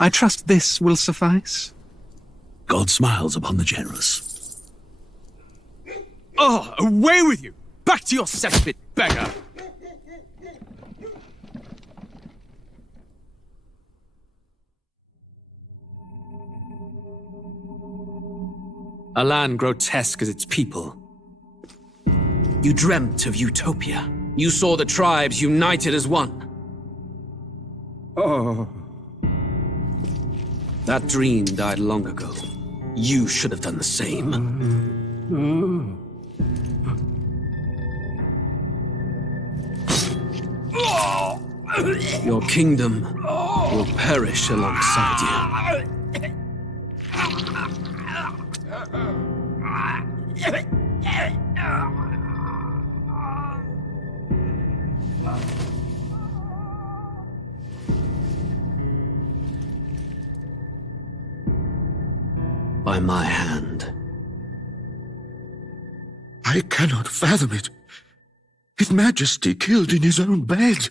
I trust this will suffice. God smiles upon the generous. Oh, away with you! Back to your cesspit, beggar! A land grotesque as its people. You dreamt of utopia. You saw the tribes united as one. Oh. That dream died long ago. You should have done the same. Your kingdom will perish alongside you. By my hand. I cannot fathom it. His Majesty killed in his own bed.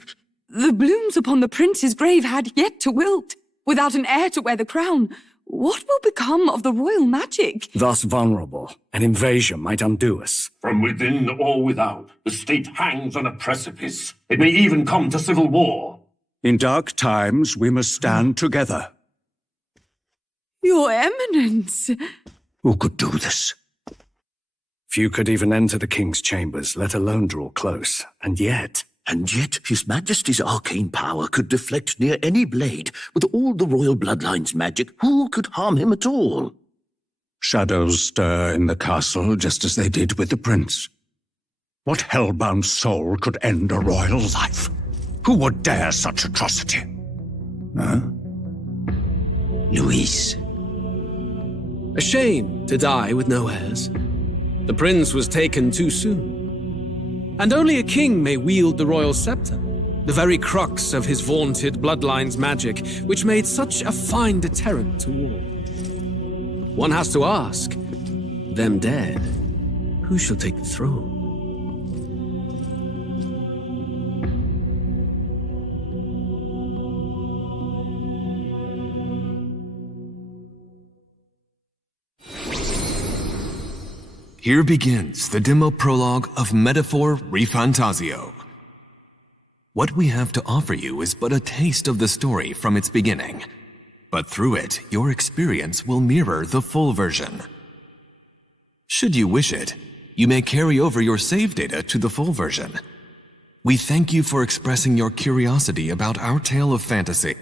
The blooms upon the prince's grave had yet to wilt. Without an heir to wear the crown, what will become of the royal magic? Thus vulnerable, an invasion might undo us. From within or without, the state hangs on a precipice. It may even come to civil war. In dark times, we must stand together. Your Eminence! Who could do this? Few could even enter the king's chambers, let alone draw close. And yet His Majesty's arcane power could deflect near any blade. With all the royal bloodline's magic, who could harm him at all? shadows stir in the castle just as they did with the prince. What hellbound soul could end a royal life? Who would dare such atrocity? Huh? Luis. A shame to die with no heirs. The prince was taken too soon. And only a king may wield the royal scepter, the very crux of his vaunted bloodline's magic, which made such a fine deterrent to war. One has to ask, them dead, who shall take the throne? Here begins the demo prologue of Metaphor ReFantazio. What we have to offer you is but a taste of the story from its beginning, but through it, your experience will mirror the full version. Should you wish it, you may carry over your save data to the full version. We thank you for expressing your curiosity about our tale of fantasy.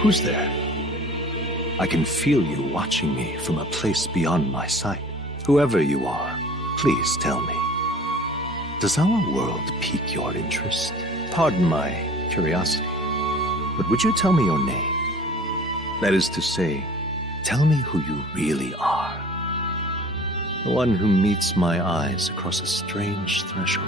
Who's there? I can feel you watching me from a place beyond my sight. Whoever you are, please tell me. Does our world pique your interest? Pardon my curiosity, but would you tell me your name? That is to say, tell me who you really are. The one who meets my eyes across a strange threshold.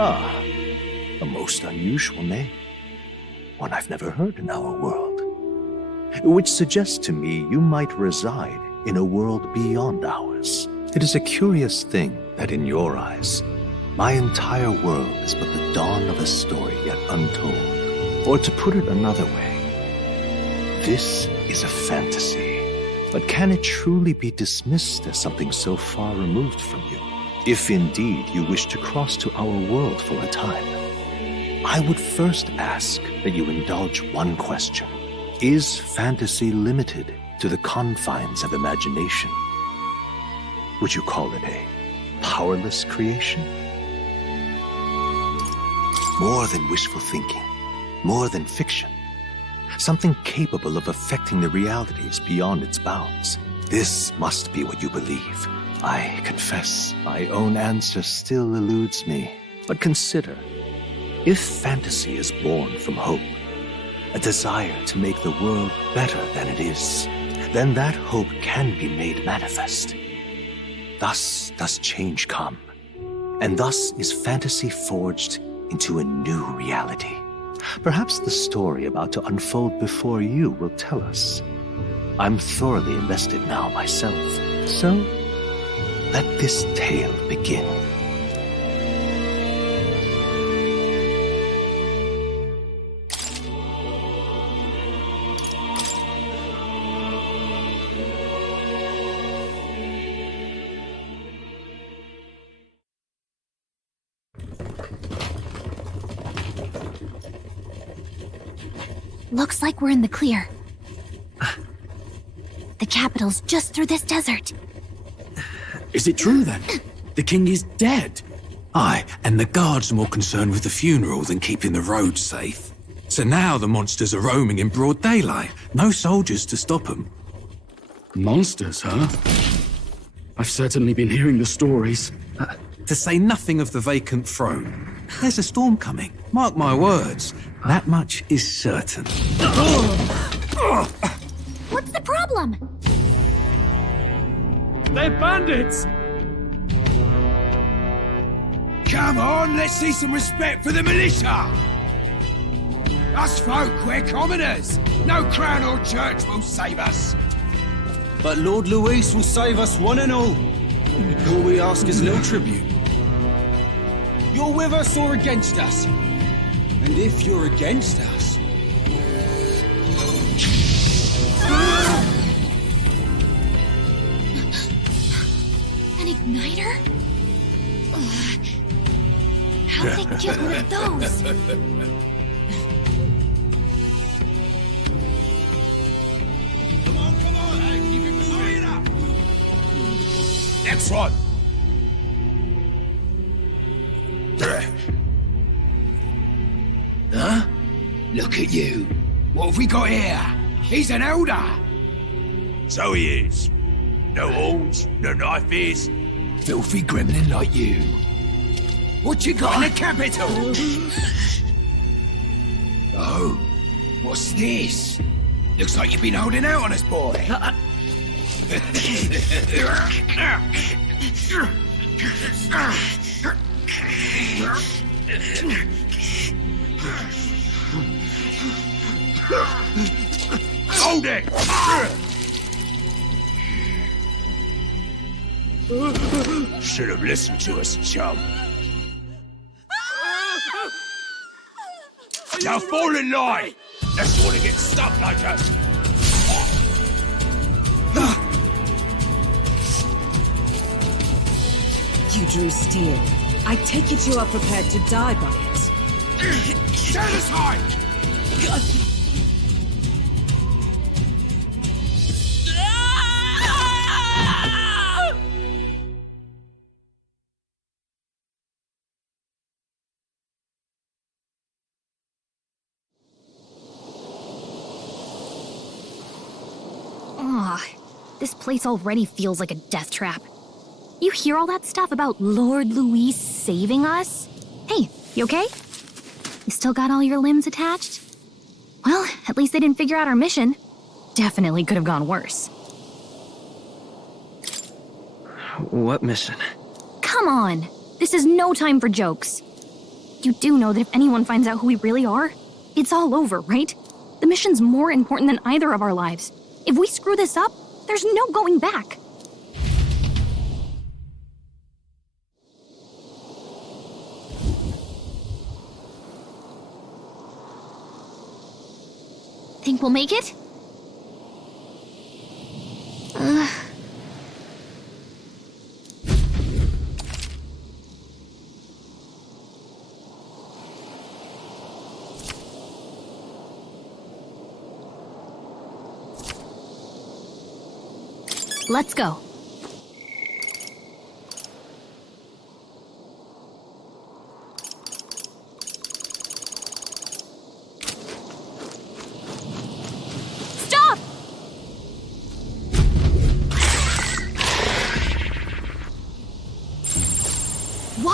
Ah, a most unusual name. One I've never heard in our world. Which suggests to me you might reside in a world beyond ours. It is a curious thing that in your eyes, my entire world is but the dawn of a story yet untold. Or to put it another way, this is a fantasy. But can it truly be dismissed as something so far removed from you? If indeed you wish to cross to our world for a time, I would first ask that you indulge one question. Is fantasy limited to the confines of imagination? Would you call it a powerless creation? More than wishful thinking, more than fiction. Something capable of affecting the realities beyond its bounds. This must be what you believe. I confess, my own answer still eludes me. But consider, if fantasy is born from hope, a desire to make the world better than it is, then that hope can be made manifest. Thus does change come, and thus is fantasy forged into a new reality. Perhaps the story about to unfold before you will tell us. I'm thoroughly invested now myself, so let this tale begin. Looks like we're in the clear. The capital's just through this desert. Is it true then? The king is dead? Aye, and the guards are more concerned with the funeral than keeping the roads safe. So now the monsters are roaming in broad daylight. No soldiers to stop them. Monsters, huh? I've certainly been hearing the stories. To say nothing of the vacant throne. There's a storm coming. Mark my words. That much is certain. What's the problem? They're bandits! Come on, let's see some respect for the militia! Us folk, we're commoners! No crown or church will save us! But Lord Luis will save us one and all. All we ask is a little tribute. You're with us or against us? And if you're against us... An igniter? How'd they get one of those? Come on, hey, keep it hurry up! Next one! Huh? Look at you. What have we got here? He's an elder. So he is. No horns, no knife is. Filthy gremlin like you. What you got in the capital? Oh, what's this? Looks like you've been holding out on us, boy. Hold it! Should have listened to us, chum. Now fall in line! Let's want to get stuck like us. You drew steel. I take it you are prepared to die by it. Stand aside! This place already feels like a death trap. You hear all that stuff about Lord Luis saving us? Hey, you okay? You still got all your limbs attached? Well, at least they didn't figure out our mission. Definitely could have gone worse. What mission? Come on! This is no time for jokes. You do know that if anyone finds out who we really are, it's all over, right? The mission's more important than either of our lives. If we screw this up, there's no going back. Think we'll make it? Let's go.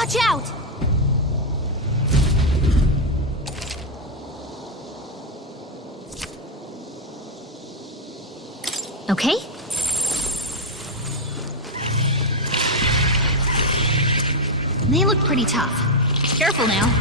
Watch out! Okay? They look pretty tough. Careful now.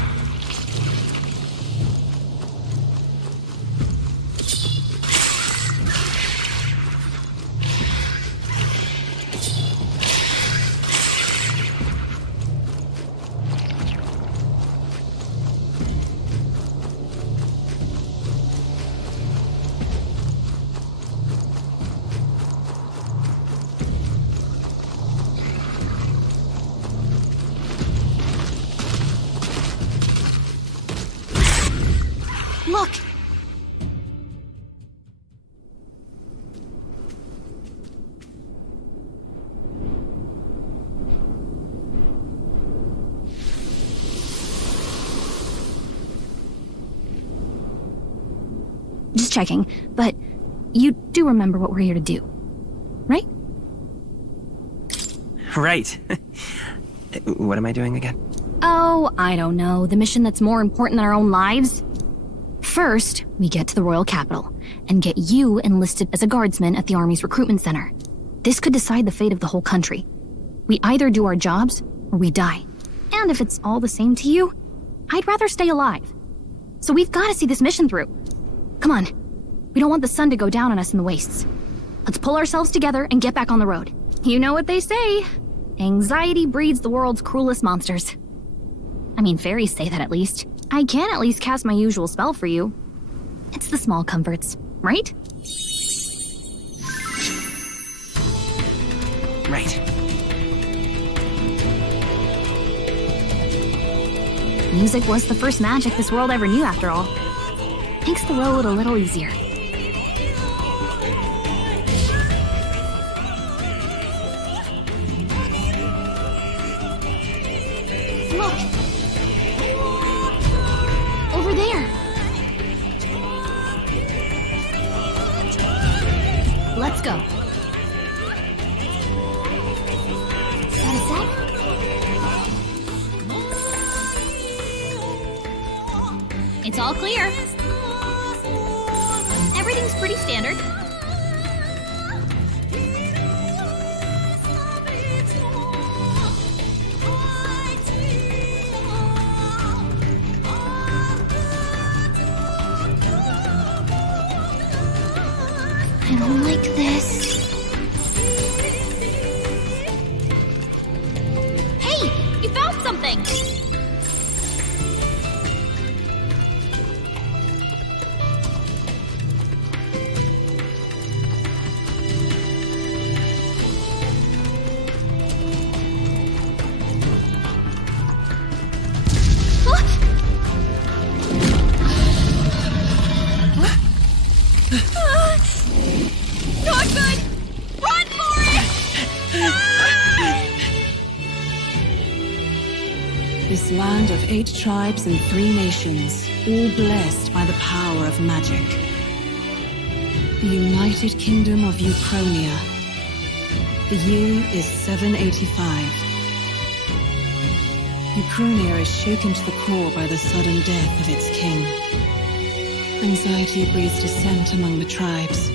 Look! Just checking, but you do remember what we're here to do, right? Right. What am I doing again? Oh, I don't know. The mission that's more important than our own lives? First, we get to the royal capital and get you enlisted as a guardsman at the army's recruitment center. This could decide the fate of the whole country. We either do our jobs or we die. And if it's all the same to you, I'd rather stay alive. So we've got to see this mission through. Come on. We don't want the sun to go down on us in the wastes. Let's pull ourselves together and get back on the road. You know what they say. Anxiety breeds the world's cruelest monsters. I mean, fairies say that at least. I can at least cast my usual spell for you. It's the small comforts, right? Right. Music was the first magic this world ever knew, after all. Makes the road a little easier. Look! Over there! Let's go. Got a sec? It's all clear. Everything's pretty standard. I don't like this. Hey! You found something! Not good! Run for it! This land of 8 tribes and 3 nations, all blessed by the power of magic. The United Kingdom of Uchronia. The year is 785. Uchronia is shaken to the core by the sudden death of its king. Anxiety breeds dissent among the tribes.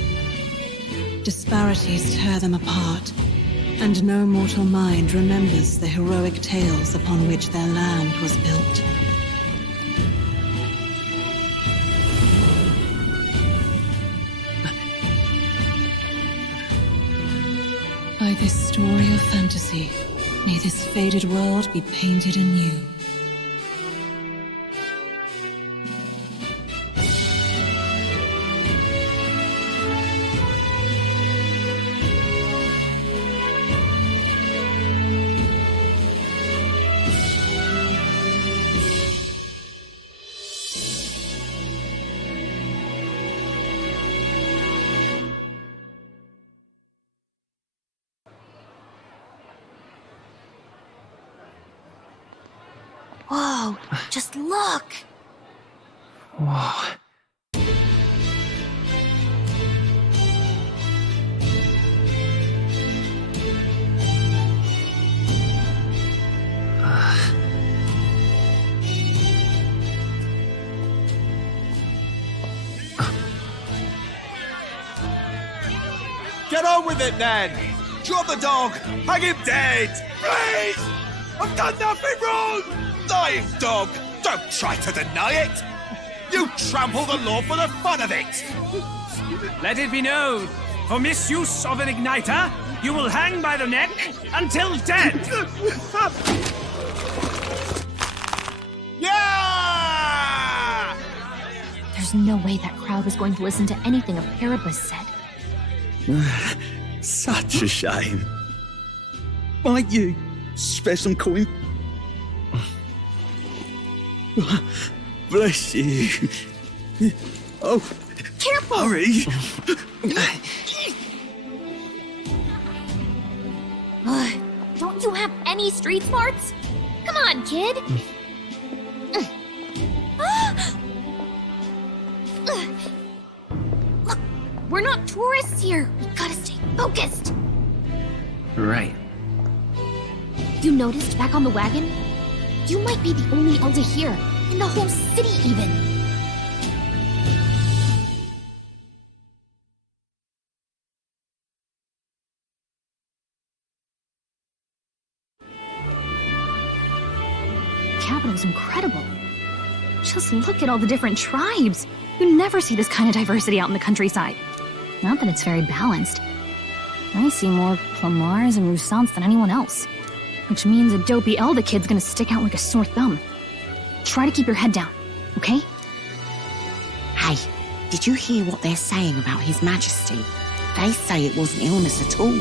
Disparities tear them apart, and no mortal mind remembers the heroic tales upon which their land was built. By this story of fantasy, may this faded world be painted anew. Whoa, just look! Whoa. Get on with it then! Drop the dog! Hang him dead! Please! I've done nothing wrong! Lying dog! Don't try to deny it! You trample the law for the fun of it! Let it be known, for misuse of an igniter, you will hang by the neck until dead! Yeah! There's no way that crowd was going to listen to anything a Paribus said. Such a shame. Might you spare some coin? Bless you. Oh, careful! Hurry! Don't you have any street smarts? Come on, kid! Look, we're not tourists here. We gotta stay focused. Right. You noticed back on the wagon? You might be the only elder here, in the whole city even. Capital's incredible. Just look at all the different tribes. You never see this kind of diversity out in the countryside. Not that it's very balanced. I see more Plamars and Roussants than anyone else. Which means a dopey Elder kid's gonna stick out like a sore thumb. Try to keep your head down, okay? Hey, did you hear what they're saying about His Majesty? They say it wasn't illness at all.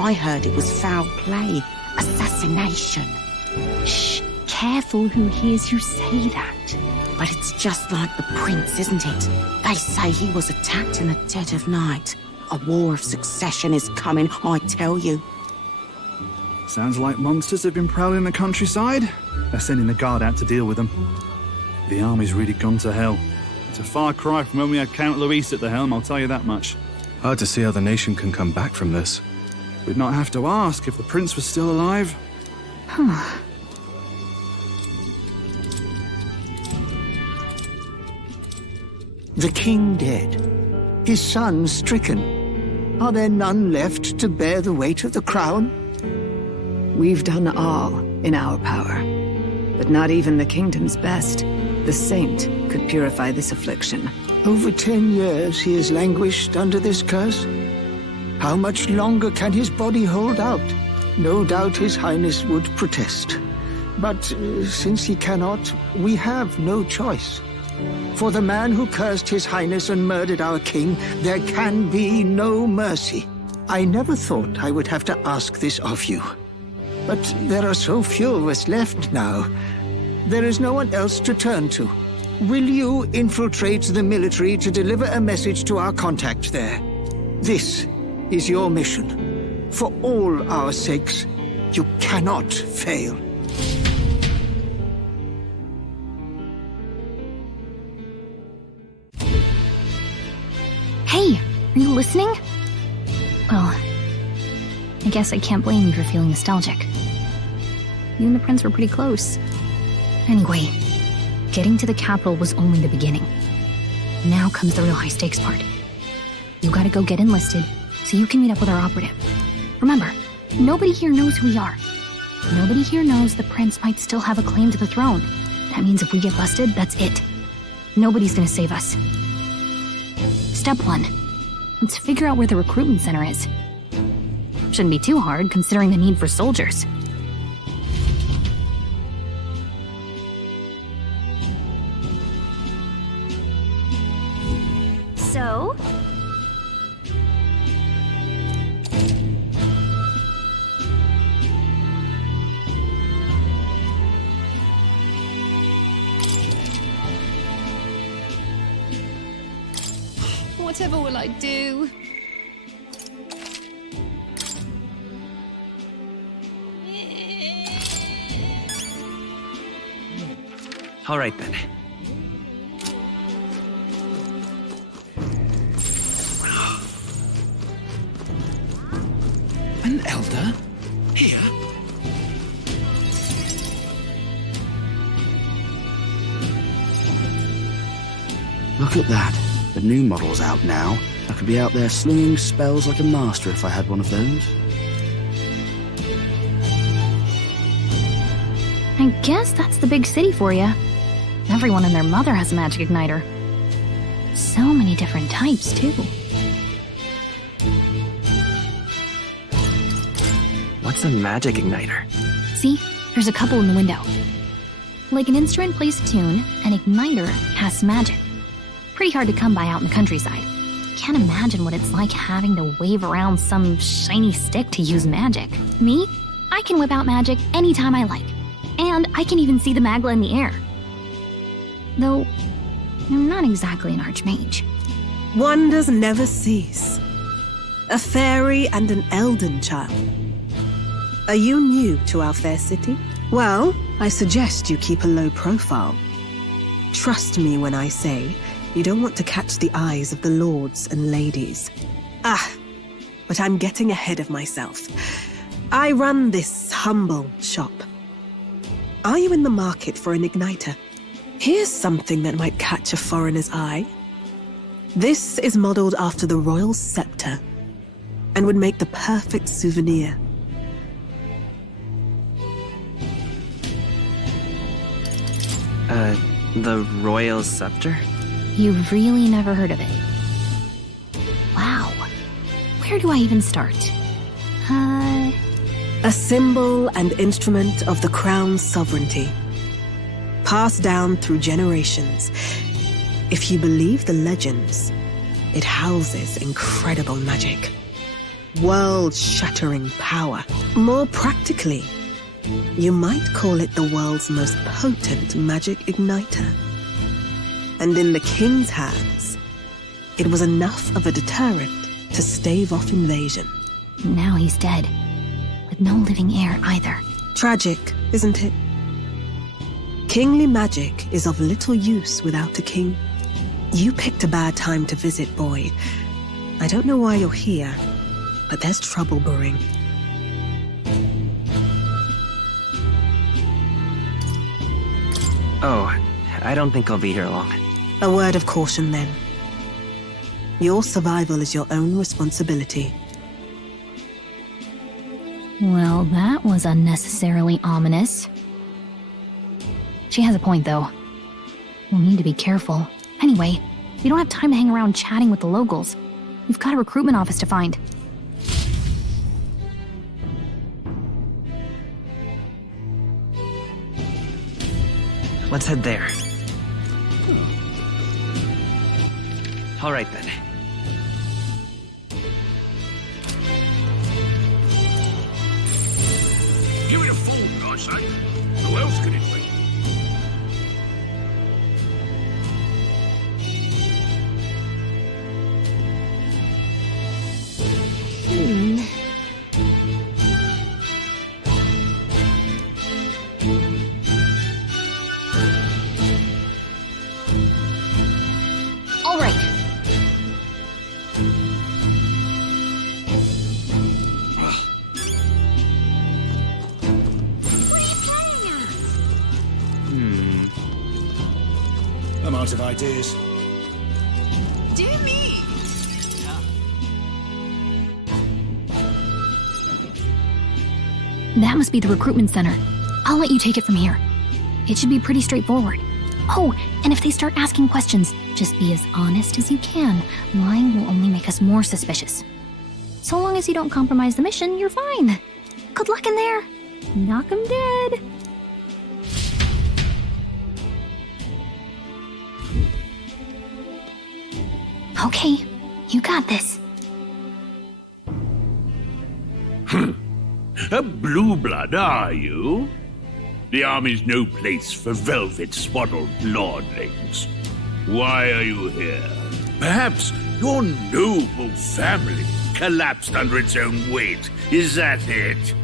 I heard it was foul play, assassination. Shh, careful who hears you say that. But it's just like the prince, isn't it? They say he was attacked in the dead of night. A war of succession is coming, I tell you. Sounds like monsters have been prowling the countryside. They're sending the guard out to deal with them. The army's really gone to hell. It's a far cry from when we had Count Luis at the helm, I'll tell you that much. Hard to see how the nation can come back from this. We'd not have to ask if the prince was still alive. The king dead, his son stricken. Are there none left to bear the weight of the crown? We've done all in our power, but not even the kingdom's best. The saint could purify this affliction. Over 10 years he has languished under this curse. How much longer can his body hold out? No doubt his highness would protest. But since he cannot, we have no choice. For the man who cursed his highness and murdered our king, there can be no mercy. I never thought I would have to ask this of you. But there are so few of us left now. There is no one else to turn to. Will you infiltrate the military to deliver a message to our contact there? This is your mission. For all our sakes, you cannot fail. Hey, are you listening? Well, I guess I can't blame you for feeling nostalgic. You and the prince were pretty close. Anyway, getting to the capital was only the beginning. Now comes the real high-stakes part. You gotta go get enlisted so you can meet up with our operative. Remember, nobody here knows who we are. Nobody here knows the prince might still have a claim to the throne. That means if we get busted, that's it. Nobody's gonna save us. Step 1. Let's figure out where the recruitment center is. Shouldn't be too hard, considering the need for soldiers. So? Whatever will I do? All right, then. An elder? Here? Look at that. The new model's out now. I could be out there slinging spells like a master if I had one of those. I guess that's the big city for you. Everyone and their mother has a magic igniter. So many different types, too. What's a magic igniter? See? There's a couple in the window. Like an instrument plays a tune, an igniter casts magic. Pretty hard to come by out in the countryside. Can't imagine what it's like having to wave around some shiny stick to use magic. Me? I can whip out magic anytime I like. And I can even see the magla in the air. Though, I'm not exactly an archmage. Wonders never cease. A fairy and an elden child. Are you new to our fair city? Well, I suggest you keep a low profile. Trust me when I say you don't want to catch the eyes of the lords and ladies. But I'm getting ahead of myself. I run this humble shop. Are you in the market for an igniter? Here's something that might catch a foreigner's eye. This is modeled after the royal scepter and would make the perfect souvenir. The royal scepter? You've really never heard of it. Wow. Where do I even start? A symbol and instrument of the crown's sovereignty. Passed down through generations. If you believe the legends, it houses incredible magic. World-shattering power. More practically, you might call it the world's most potent magic igniter. And in the king's hands, it was enough of a deterrent to stave off invasion. Now he's dead. With no living heir either. Tragic, isn't it? Kingly magic is of little use without a king. You picked a bad time to visit, boy. I don't know why you're here, but there's trouble brewing. Oh, I don't think I'll be here long. A word of caution, then. Your survival is your own responsibility. Well, that was unnecessarily ominous. She has a point, though. We'll need to be careful. Anyway, we don't have time to hang around chatting with the locals. We've got a recruitment office to find. Let's head there. All right, then. Give it a fool, I say. Who else could it be? All right. I'm out of ideas. Dear me! That must be the recruitment center. I'll let you take it from here. It should be pretty straightforward. Oh, and if they start asking questions, just be as honest as you can. Lying will only make us more suspicious. So long as you don't compromise the mission, you're fine. Good luck in there. Knock 'em dead. Okay, you got this. A blue blood, are you? The army's no place for velvet-swaddled lordlings. Why are you here? Perhaps your noble family collapsed under its own weight. Is that it?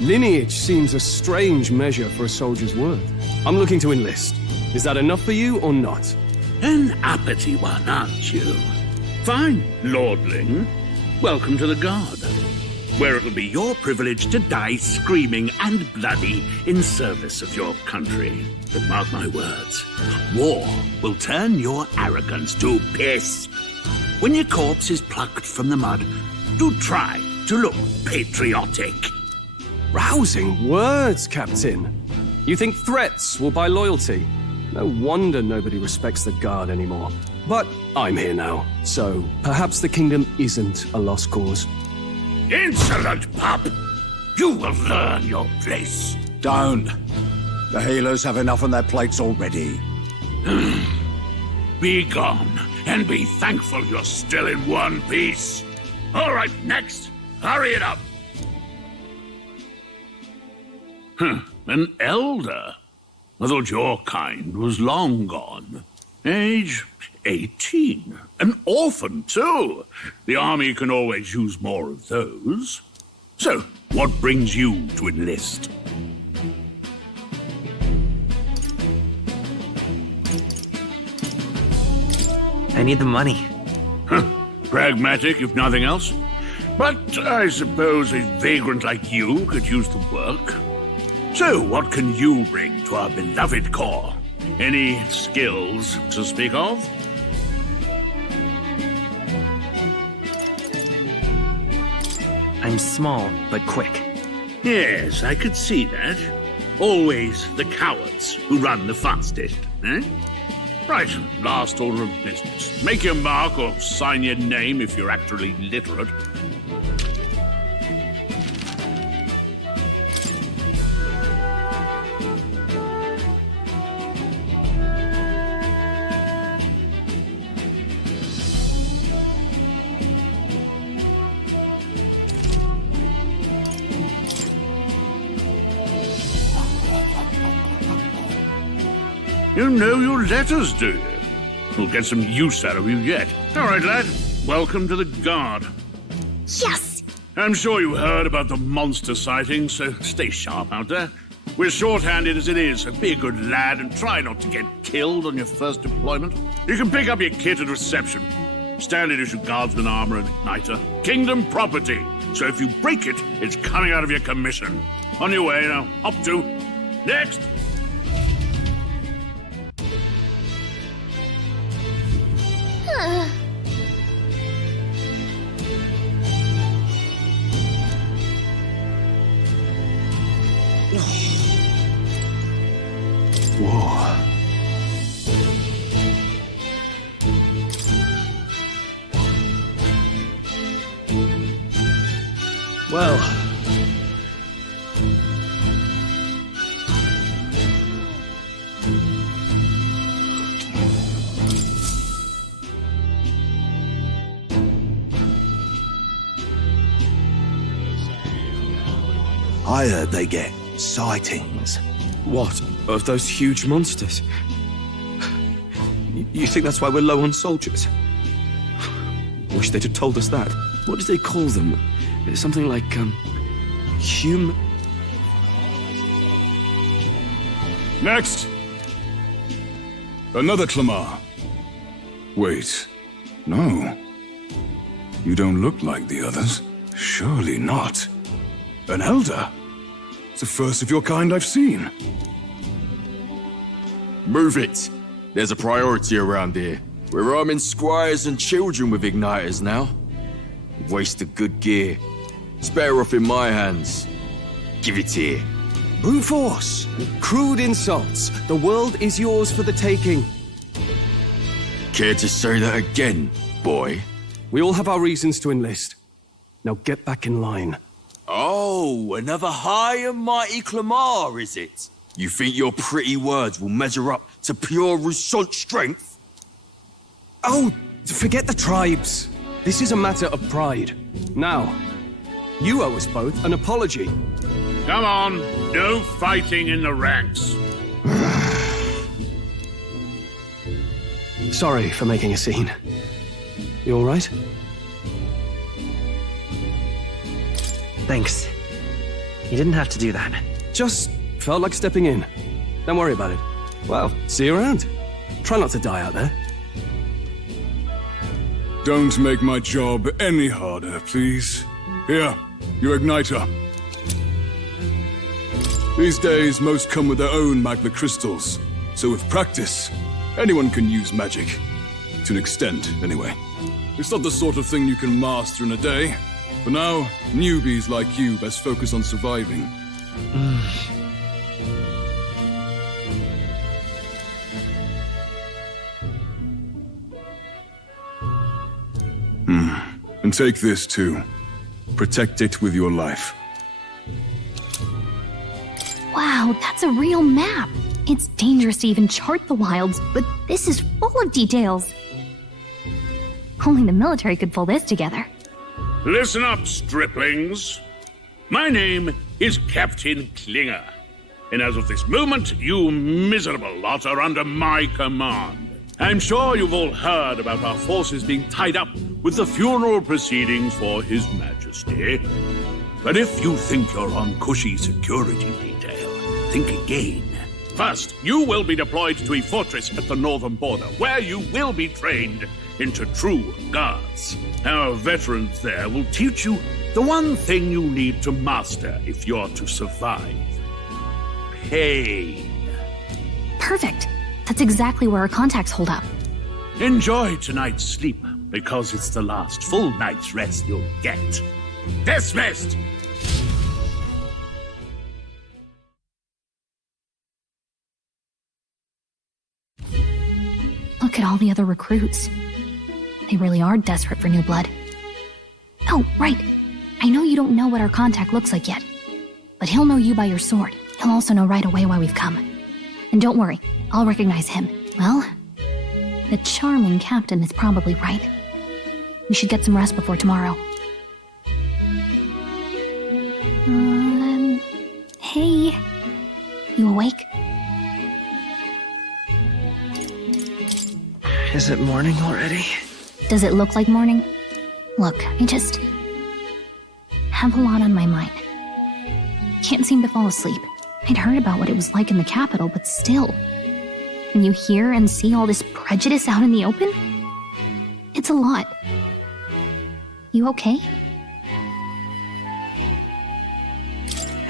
Lineage seems a strange measure for a soldier's worth. I'm looking to enlist. Is that enough for you or not? An uppity one, aren't you? Fine, lordling. Welcome to the guard. where it'll be your privilege to die screaming and bloody in service of your country. But mark my words, war will turn your arrogance to piss. When your corpse is plucked from the mud, do try to look patriotic. Rousing words, Captain. You think threats will buy loyalty? No wonder nobody respects the Guard anymore. But I'm here now, so perhaps the kingdom isn't a lost cause. Insolent pup! You will learn your place. Don't. The healers have enough on their plates already. Be gone, and be thankful you're still in one piece. All right, next. Hurry it up. An elder? I thought your kind was long gone. Age 18. An orphan, too. The army can always use more of those. So, what brings you to enlist? I need the money. Pragmatic, if nothing else. But I suppose a vagrant like you could use the work. So, what can you bring to our beloved corps? Any skills to speak of? I'm small, but quick. Yes, I could see that. Always the cowards who run the fastest, eh? Right, last order of business. Make your mark or sign your name if you're actually literate. You know your letters, do you? We'll get some use out of you yet. All right, lad. Welcome to the Guard. Yes! I'm sure you heard about the monster sightings, so stay sharp out there. We're short-handed as it is, so be a good lad and try not to get killed on your first deployment. You can pick up your kit at reception. Standard issue guardsman armor and igniter. Kingdom property. So if you break it, it's coming out of your commission. On your way now. Up to. Next! Whoa. Well. I heard they get sightings. What? Of those huge monsters? You think that's why we're low on soldiers? Wish they'd have told us that. What did they call them? Something like, Next! Another Clamar. Wait. No. You don't look like the others. Surely not. An elder? It's the first of your kind I've seen. Move it. There's a priority around here. We're arming squires and children with igniters now. Waste of good gear. It's better off in my hands. Give it here. Brute force. Crude insults. The world is yours for the taking. Care to say that again, boy? We all have our reasons to enlist. Now get back in line. Oh, another high and mighty Clamar, is it? You think your pretty words will measure up to pure Rousseau strength? Oh, forget the tribes. This is a matter of pride. Now, you owe us both an apology. Come on, no fighting in the ranks. Sorry for making a scene. You all right? Thanks. You didn't have to do that. Just felt like stepping in. Don't worry about it. Well, see you around. Try not to die out there. Don't make my job any harder, please. Here, your igniter. These days, most come with their own magna crystals, so with practice, anyone can use magic. To an extent, anyway. It's not the sort of thing you can master in a day. For now, newbies like you best focus on surviving. And take this too. Protect it with your life. Wow, that's a real map. It's dangerous to even chart the wilds, but this is full of details. Only the military could pull this together. Listen up, striplings. My name is Captain Klinger, and as of this moment, you miserable lot are under my command. I'm sure you've all heard about our forces being tied up with the funeral proceedings for His Majesty. But if you think you're on cushy security detail, think again. First, you will be deployed to a fortress at the northern border, where you will be trained into true guards. Our veterans there will teach you the one thing you need to master if you're to survive. Pain. Perfect. That's exactly where our contacts hold up. Enjoy tonight's sleep, because it's the last full night's rest you'll get. Dismissed! Look at all the other recruits. They really are desperate for new blood. Oh, right. I know you don't know what our contact looks like yet, but he'll know you by your sword. He'll also know right away why we've come. And don't worry, I'll recognize him. Well, the charming captain is probably right. We should get some rest before tomorrow. Hey. You awake? Is it morning already? Does it look like morning? Look, I just have a lot on my mind. Can't seem to fall asleep. I'd heard about what it was like in the capital, but still. When you hear and see all this prejudice out in the open, it's a lot. You okay?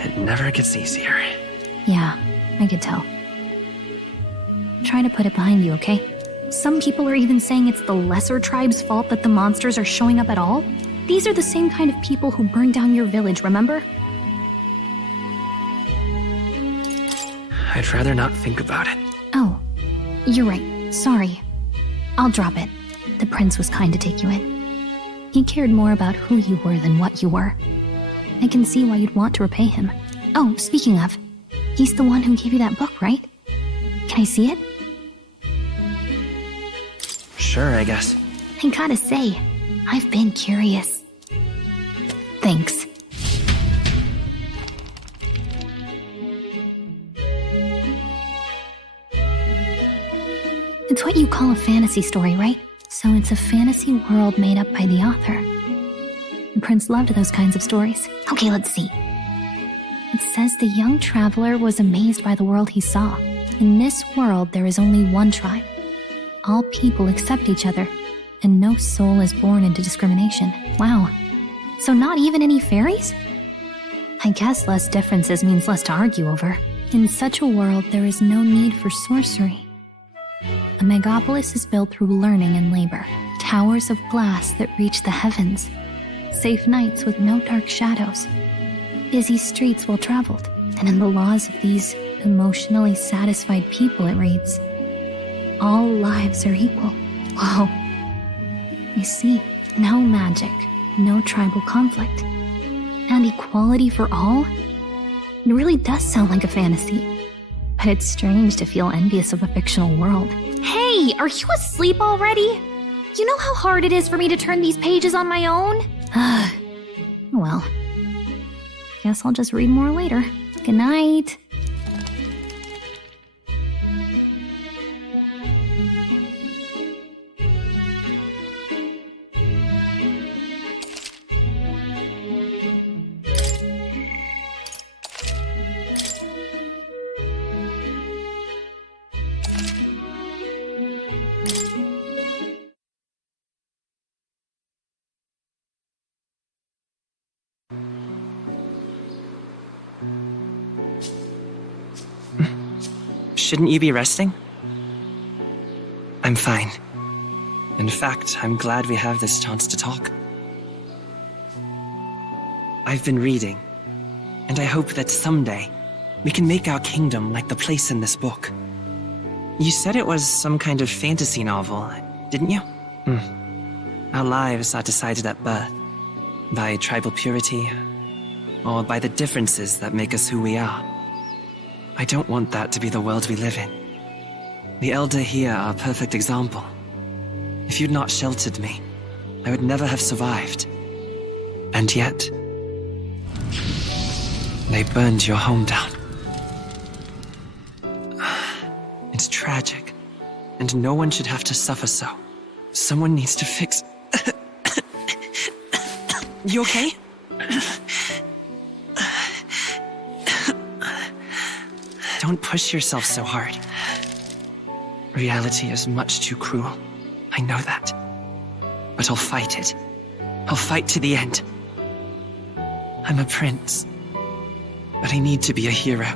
It never gets easier. Yeah, I could tell. Try to put it behind you, okay? Some people are even saying it's the lesser tribe's fault that the monsters are showing up at all. These are the same kind of people who burned down your village, remember? I'd rather not think about it. Oh, you're right. Sorry. I'll drop it. The prince was kind to take you in. He cared more about who you were than what you were. I can see why you'd want to repay him. Oh, speaking of, he's the one who gave you that book, right? Can I see it? Sure, I guess. I gotta say, I've been curious. Thanks. It's what you call a fantasy story, right? So it's a fantasy world made up by the author. The prince loved those kinds of stories. Okay, let's see. It says the young traveler was amazed by the world he saw. In this world, there is only one tribe. All people accept each other, and no soul is born into discrimination. Wow. So not even any fairies? I guess less differences means less to argue over. In such a world, there is no need for sorcery. A megapolis is built through learning and labor. Towers of glass that reach the heavens. Safe nights with no dark shadows. Busy streets well traveled. And in the laws of these emotionally satisfied people, it reads, all lives are equal. Whoa. You see, no magic, no tribal conflict, and equality for all? It really does sound like a fantasy. But it's strange to feel envious of a fictional world. Hey, are you asleep already? You know how hard it is for me to turn these pages on my own? Well, guess I'll just read more later. Good night. Shouldn't you be resting? I'm fine. In fact, I'm glad we have this chance to talk. I've been reading, and I hope that someday we can make our kingdom like the place in this book. You said it was some kind of fantasy novel, didn't you? Our lives are decided at birth, by tribal purity, or by the differences that make us who we are. I don't want that to be the world we live in. The Elder here are a perfect example. If you'd not sheltered me, I would never have survived. And yet, they burned your home down. It's tragic, and no one should have to suffer so. Someone needs to fix... You okay? Don't push yourself so hard. Reality is much too cruel. I know that. But I'll fight it. I'll fight to the end. I'm a prince. But I need to be a hero.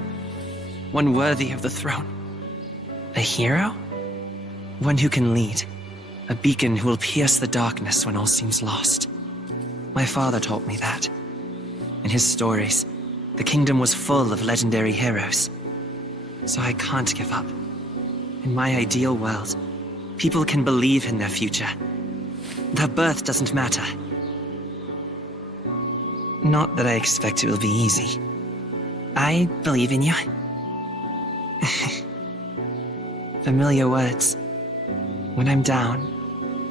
One worthy of the throne. A hero? One who can lead. A beacon who will pierce the darkness when all seems lost. My father taught me that. In his stories, the kingdom was full of legendary heroes. So I can't give up. In my ideal world, people can believe in their future. Their birth doesn't matter. Not that I expect it will be easy. I believe in you. Familiar words. When I'm down,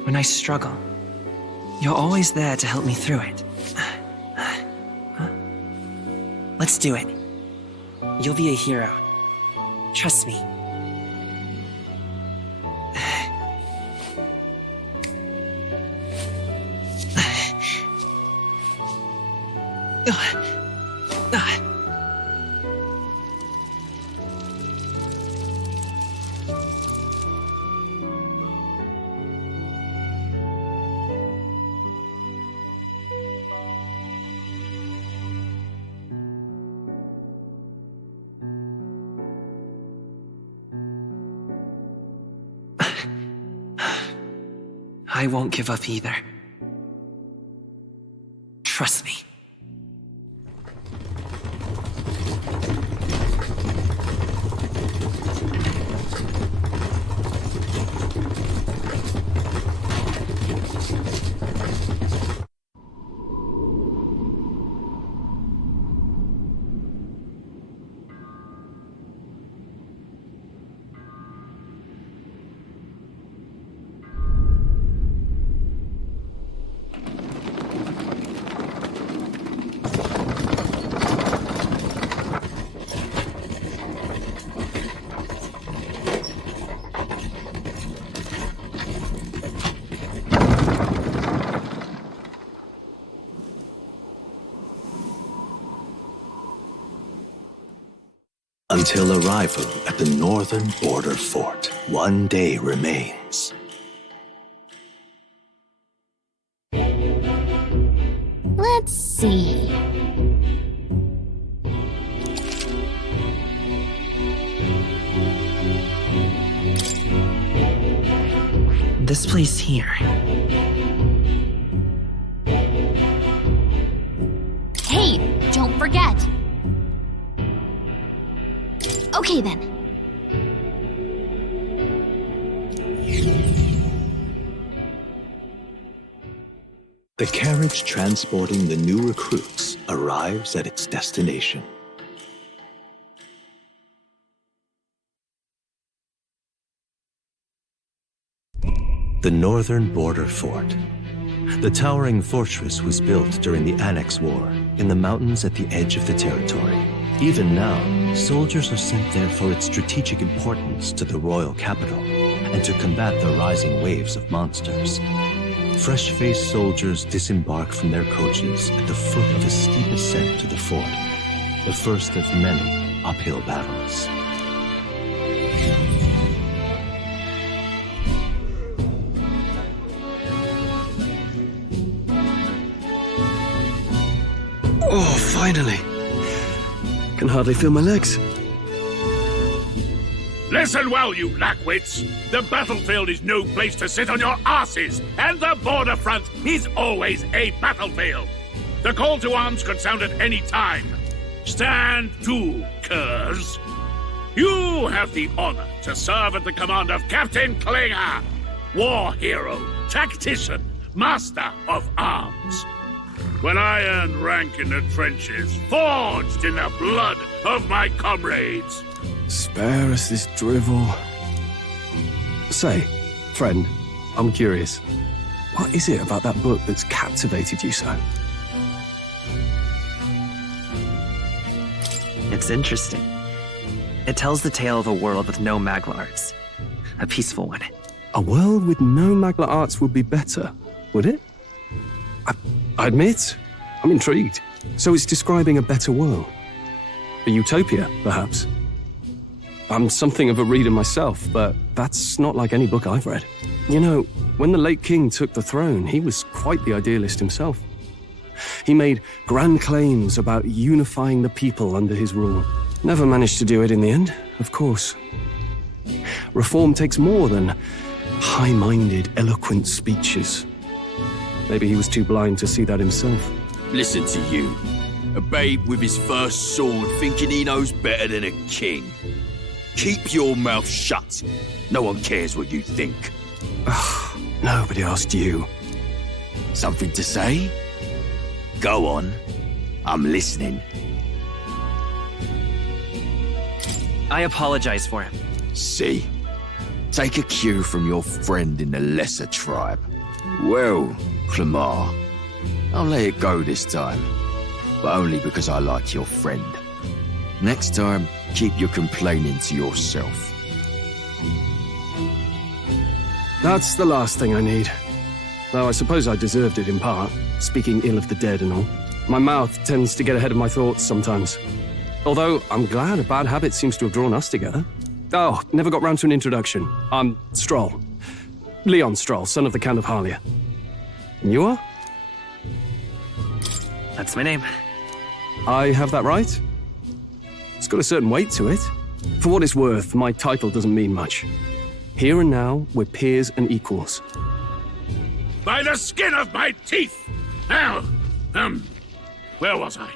when I struggle, you're always there to help me through it. Let's do it. You'll be a hero. Trust me. I won't give up either. Trust me. Until arrival at the northern border fort, one day remains. Let's see. This place here. Hey, don't forget. Okay then. The carriage transporting the new recruits arrives at its destination. The northern border fort. The towering fortress was built during the Annex War in the mountains at the edge of the territory. Even now, soldiers are sent there for its strategic importance to the royal capital and to combat the rising waves of monsters. Fresh-faced soldiers disembark from their coaches at the foot of a steep ascent to the fort, the first of many uphill battles. Oh, finally! Can hardly feel my legs. Listen well, you lackwits. The battlefield is no place to sit on your asses, and the border front is always a battlefield. The call to arms could sound at any time. Stand to, curs. You have the honor to serve at the command of Captain Klinger, war hero, tactician, master of arms. When I earned rank in the trenches, forged in the blood of my comrades. Spare us this drivel. Say, friend, I'm curious. What is it about that book that's captivated you so? It's interesting. It tells the tale of a world with no Magla arts. A peaceful one. A world with no Magla arts would be better, would it? I admit, I'm intrigued. So it's describing a better world. A utopia, perhaps. I'm something of a reader myself, but that's not like any book I've read. You know, when the late king took the throne, he was quite the idealist himself. He made grand claims about unifying the people under his rule. Never managed to do it in the end, of course. Reform takes more than high-minded, eloquent speeches. Maybe he was too blind to see that himself. Listen to you. A babe with his first sword thinking he knows better than a king. Keep your mouth shut. No one cares what you think. Nobody asked you. Something to say? Go on. I'm listening. I apologize for him. See? Take a cue from your friend in the lesser tribe. Well, Clemar, I'll let it go this time. But only because I like your friend. Next time, keep your complaining to yourself. That's the last thing I need. Though I suppose I deserved it in part, speaking ill of the dead and all. My mouth tends to get ahead of my thoughts sometimes. Although, I'm glad a bad habit seems to have drawn us together. Oh, never got round to an introduction. I'm Stroll. Leon Stroll, son of the Count of Harlia. And you are? That's my name. I have that right? It's got a certain weight to it. For what it's worth, my title doesn't mean much. Here and now, we're peers and equals. By the skin of my teeth! Now, where was I?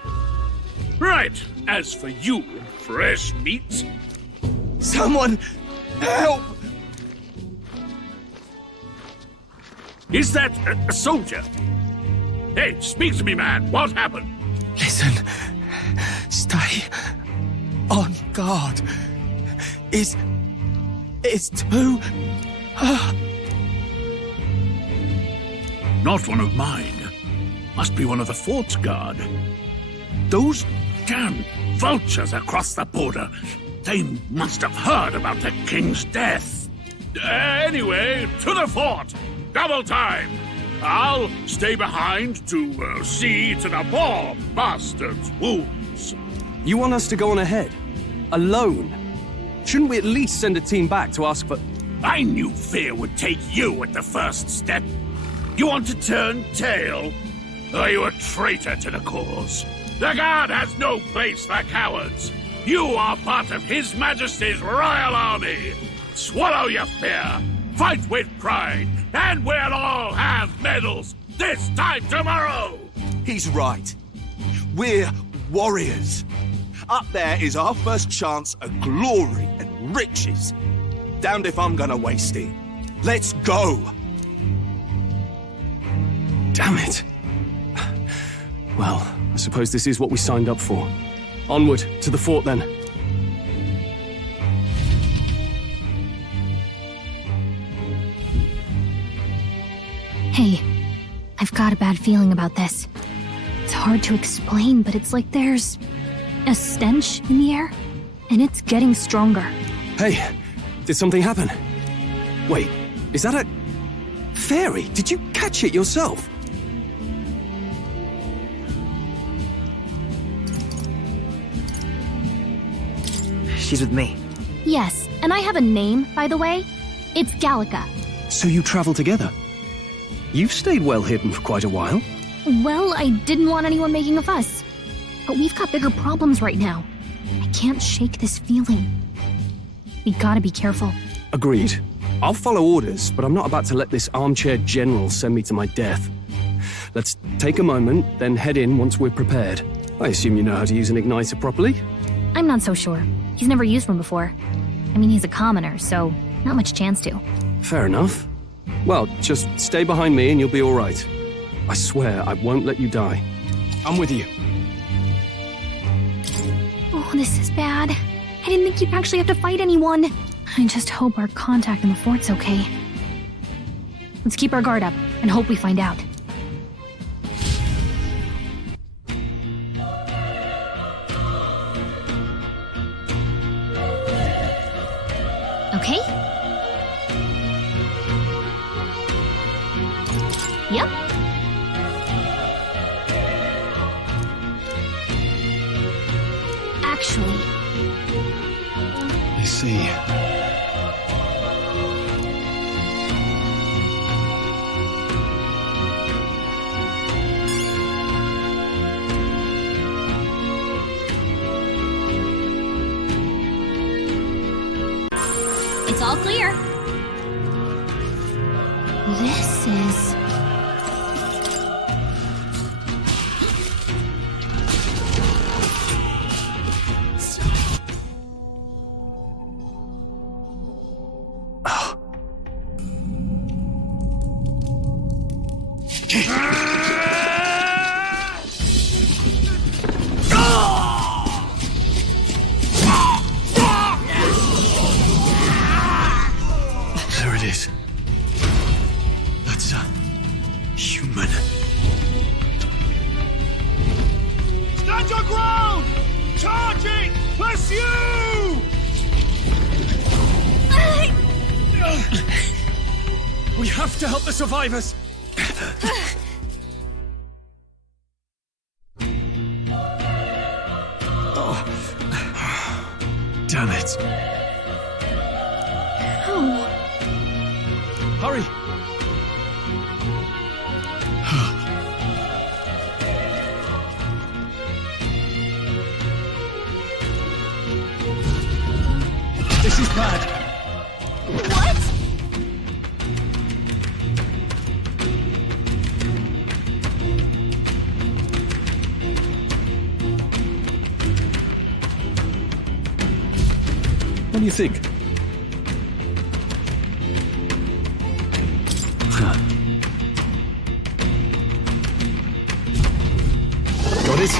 Right, as for you, fresh meat... Someone, help! Is that a soldier? Hey, speak to me, man. What happened? Listen. Stay on guard. It's too... Not one of mine. Must be one of the fort's guard. Those damn vultures across the border. They must have heard about the king's death. Anyway, to the fort. Double time. I'll stay behind to see to the poor bastard's wounds. You want us to go on ahead? Alone? Shouldn't we at least send a team back to ask for... I knew fear would take you at the first step. You want to turn tail? Are you a traitor to the cause? The guard has no place for cowards. You are part of His Majesty's Royal Army. Swallow your fear. Fight with pride. And we'll all have medals this time tomorrow. He's right. We're warriors. Up there is our first chance at glory and riches. Damned if I'm gonna waste it. Let's go! Damn it. Well, I suppose this is what we signed up for. Onward, to the fort then. Hey, I've got a bad feeling about this. It's hard to explain, but it's like there's a stench in the air, and it's getting stronger. Hey, did something happen? Wait, is that a... fairy? Did you catch it yourself? She's with me. Yes, and I have a name, by the way. It's Gallica. So you travel together? You've stayed well hidden for quite a while. Well, I didn't want anyone making a fuss. But we've got bigger problems right now. I can't shake this feeling. We gotta be careful. Agreed. I'll follow orders, but I'm not about to let this armchair general send me to my death. Let's take a moment, then head in once we're prepared. I assume you know how to use an igniter properly? I'm not so sure. He's never used one before. I mean, he's a commoner, so not much chance to. Fair enough. Well, just stay behind me and you'll be all right. I swear I won't let you die. I'm with you. Oh, this is bad. I didn't think you'd actually have to fight anyone. I just hope our contact in the fort's okay. Let's keep our guard up and hope we find out. Okay? Yep. Actually... I see. It's all clear. This is... There it is. That's a human. Stand your ground! Charging! Pursue! We have to help the survivors. Damn it. Oh. Hurry! This is bad. What? What do you think? Got it?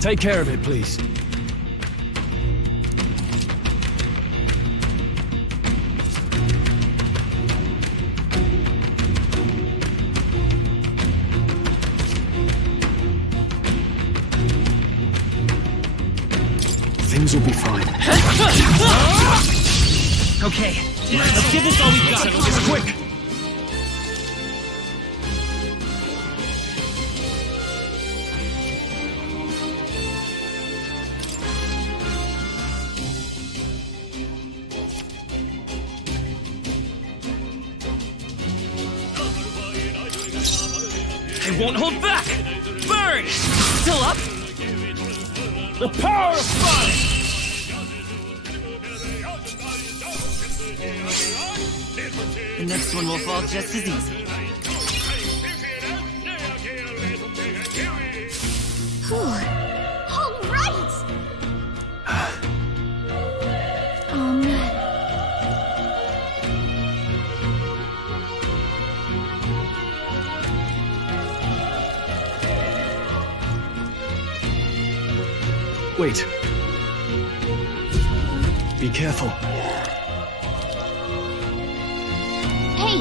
Take care of it, please. Things will be fine. Okay, let's give this all we got. Just quick! They won't hold back! Burn! Still up? The power of fire! The next one will fall just as easy. All right! Wait. Be careful. Hey!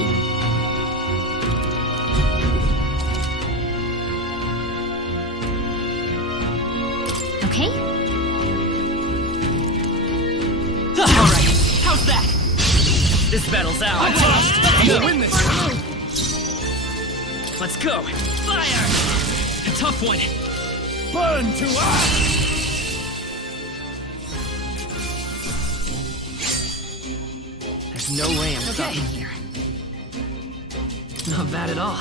Okay? Alright, how's that? This battle's ours. We'll win this. Let's go. Fire! A tough one. Burn to us! There's no way I'm stopping here. Not bad at all.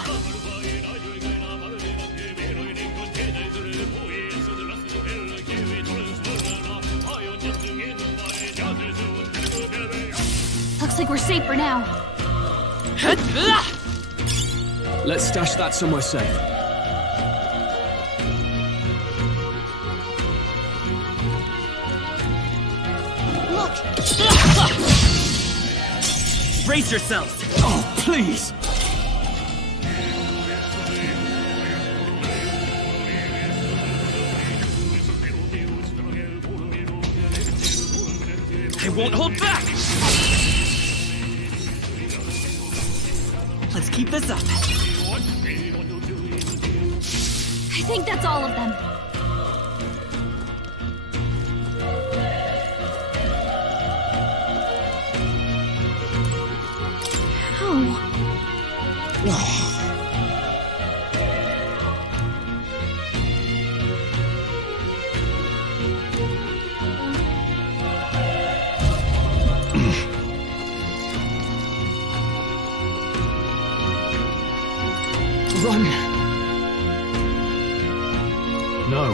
like we're safe for now. Let's stash that somewhere safe. Look! Brace yourselves! Oh, please! I won't hold back! Let's keep this up. I think that's all of them. Run! No.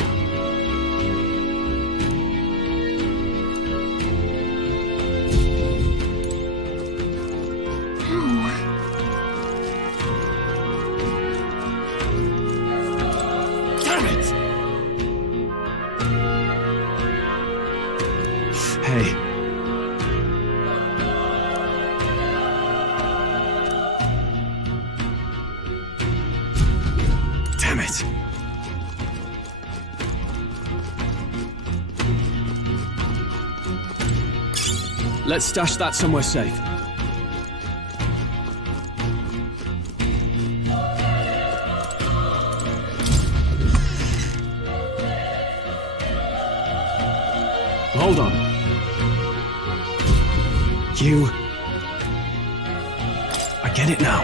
Damn it! Hey. Damn it. Let's stash that somewhere safe. Hold on. You... I get it now.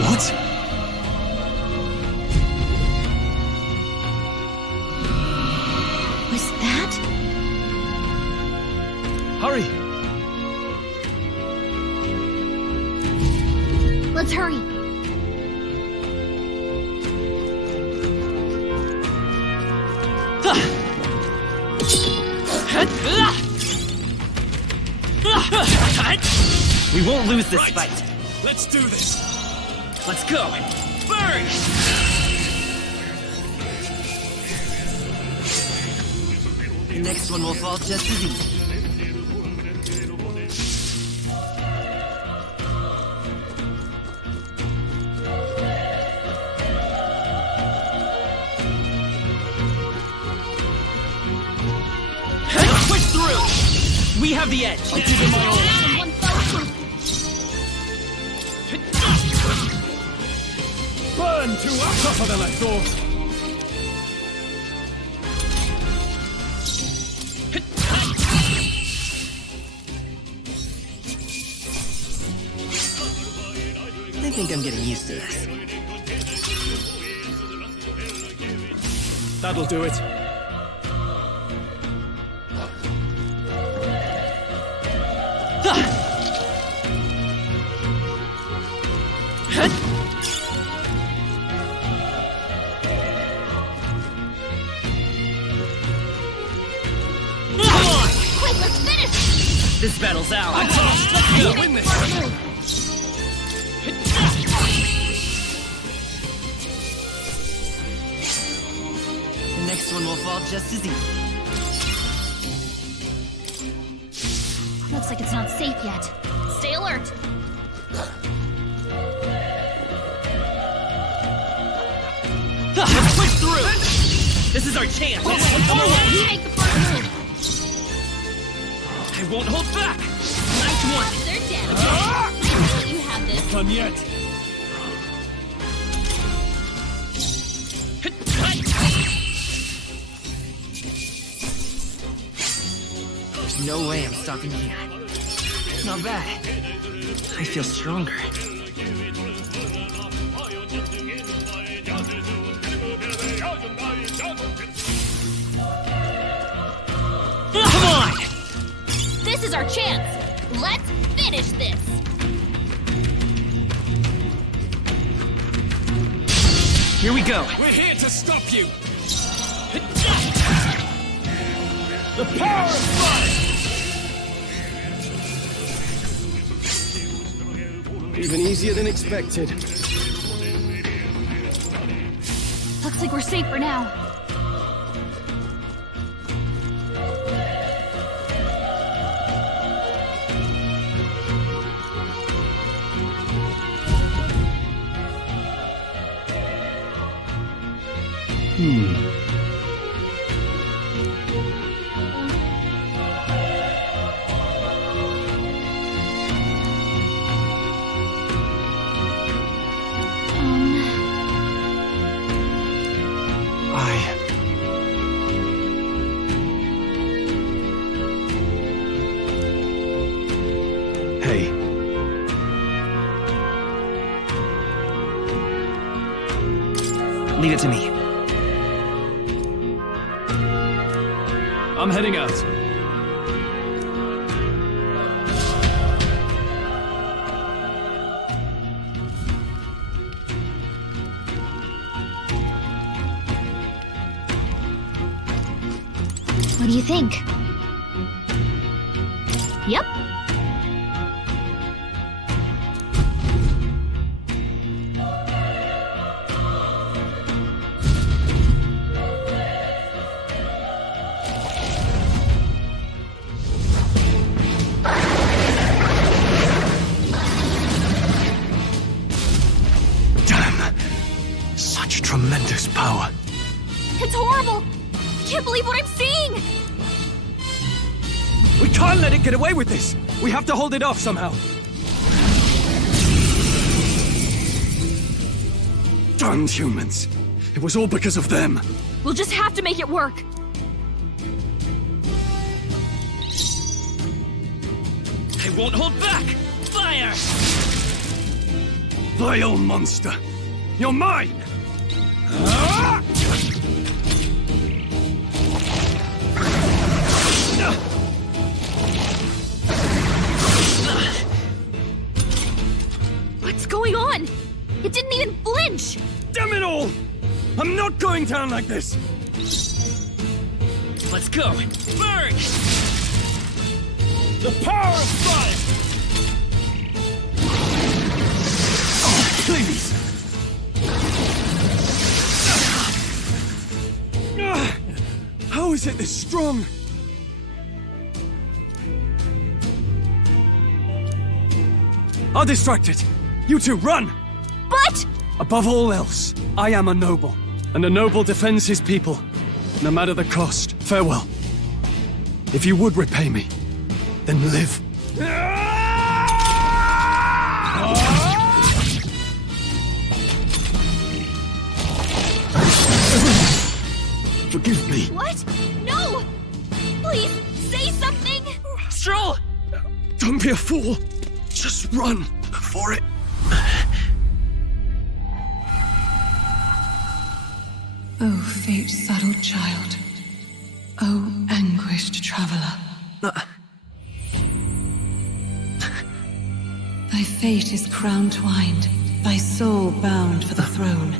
What? Was that? Hurry! Let's hurry. We won't lose this fight. Let's do this. Let's go. Burn! The next one will fall just as easy. Push through! We have the edge. One fell swoop. Burn to up tougher than I thought. I think I'm getting used to this. That'll do it. Quick, let's finish! This battle's ours. Let's go. Win this. The next one will fall just as easy. Looks like it's not safe yet. Stay alert. Let's push through! This is our chance! You make the first move. I won't hold back! Nice one! They're dead. I knew you had this. Done yet. There's no way I'm stopping here. Not bad. I feel stronger. Come on! This is our chance. Let's finish this. Here we go. We're here to stop you. The power of fire! Even easier than expected. Looks like we're safe for now. Hey. Leave it to me. I'm heading out. What do you think? Yep. Such tremendous power. It's horrible! I can't believe what I'm seeing! We can't let it get away with this! We have to hold it off somehow! Darned humans! It was all because of them! We'll just have to make it work! I won't hold back! Fire! Vile monster! You're mine! What's going on? It didn't even flinch! Damn it all! I'm not going down like this! Let's go! Burn! The power of fire! Oh, please! How is it this strong? I'll distract it. You two, run! But... Above all else, I am a noble, and a noble defends his people, no matter the cost. Farewell. If you would repay me, then live. Forgive me. What? No! Please, say something! Stroll! Don't be a fool. Just run for it. Oh, fate-saddled child. Oh, anguished traveler. Thy fate is crown-twined, thy soul bound for the throne.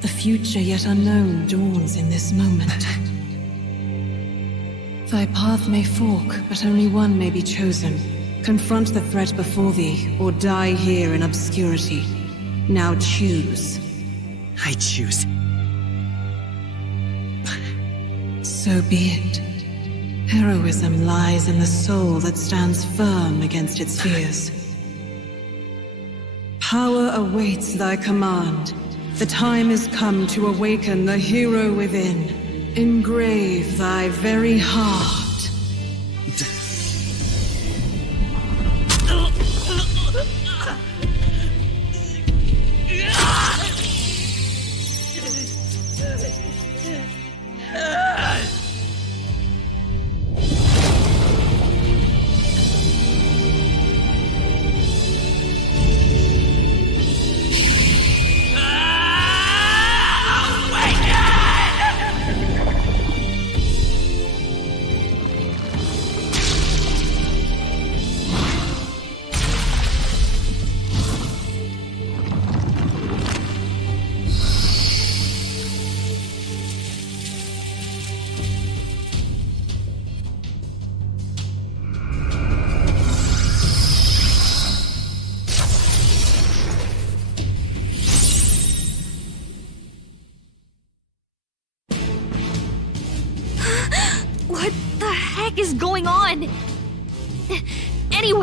The future yet unknown dawns in this moment. Thy path may fork, but only one may be chosen. Confront the threat before thee, or die here in obscurity. Now choose. I choose. So be it. Heroism lies in the soul that stands firm against its fears. Power awaits thy command. The time is come to awaken the hero within. Engrave thy very heart.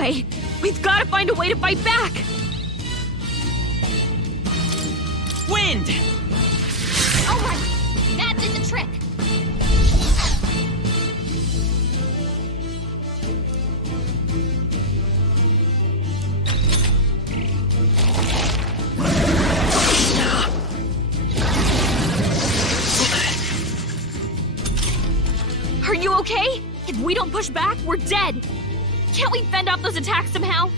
way! We've got to find a way to fight back! Wind! Alright, that did the trick! Are you okay? If we don't push back, we're dead! Can't we fend off those attacks somehow?